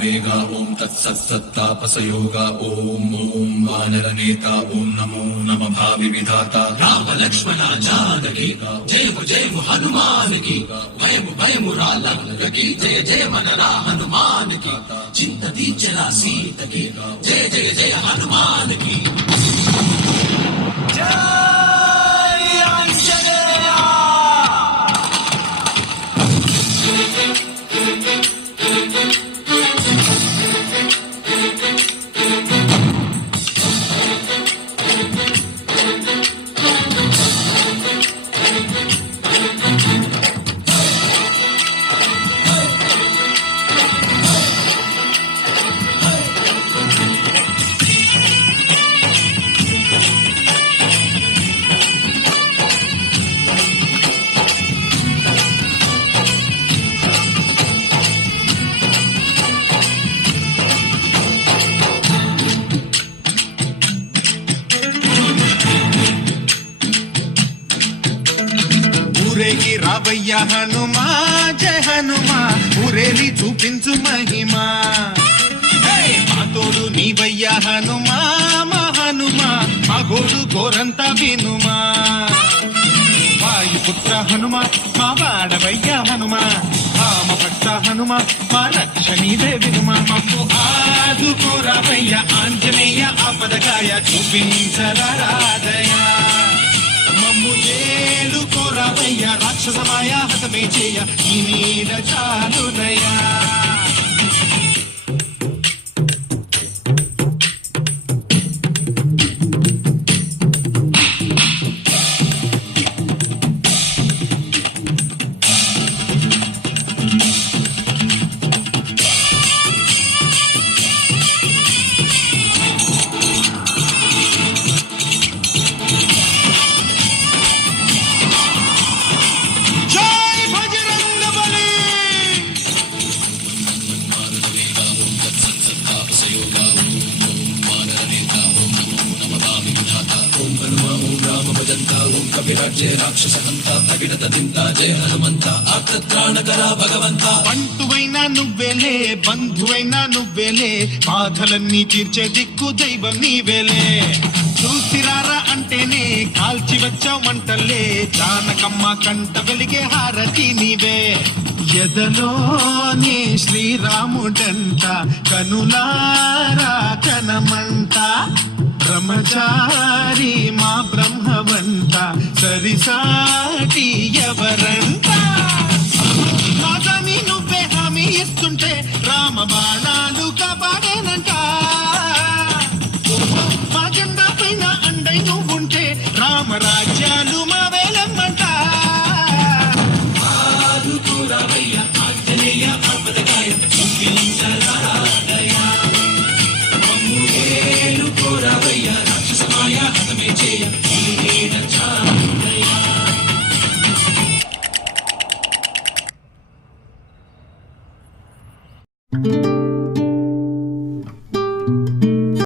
वेगा ओम तत्सत्तापसयोगा ओम ओम वानरनेता ओम नमो नम भावि विधाता राम लक्ष्मण जानकी जय हनुमान की भयमु रालंक की जय मनरा हनुमान की चिंत दीचला सीत की जय हनुमान की ఊరేగి రావయ్య హనుమా జయ హనుమా ఊరేలి చూపించు మహిమా మా తోడు నీవయ్య హనుమా మా హనుమా మా గోడు గోరంతా వినుమా వాయుపుత్ర హనుమా మా వాడవయ్య హనుమా రామ భక్త హనుమా మా రక్షణీదే వినుమా మమ్ము ఆదుకోరావయ్య ఆంజనేయ ఆపదకాయ చూపించరాదయ మమ్ము ఏలుకోరావయ్య రాక్షసమాయ హతమే చేయ ఈ నీడ చాలునయా కవిరాజ్య రాక్షసహంత తగిడత దింత జయ హనుమంత ఆర్తత్రాణకరా భగవంత పంటువైనా నువ్వేలే బంధువైనా నువ్వేలే బాధలన్నీ తీర్చే దిక్కు దైవం నీవేలే చూసిరారా అంటేనే కాల్చి వచ్చావు మంటల్లే జానకమ్మ కంట వెలిగే హారతి నీవే ఎదలోనే శ్రీరాముడంట కనులారా కనమంట బ్రహ్మచారి మా బ్రహ్మవంత సరిసాటి ఎవరంట మా స్వామి నువ్వే హామీ ఇస్తుంటే రామ బాణాలు కాపాడేనంట మా జెండా పైన అండై నువ్వుంటే రామరాజ్యాలు మా వేలమ్మంట ఆదుకోరావయ్య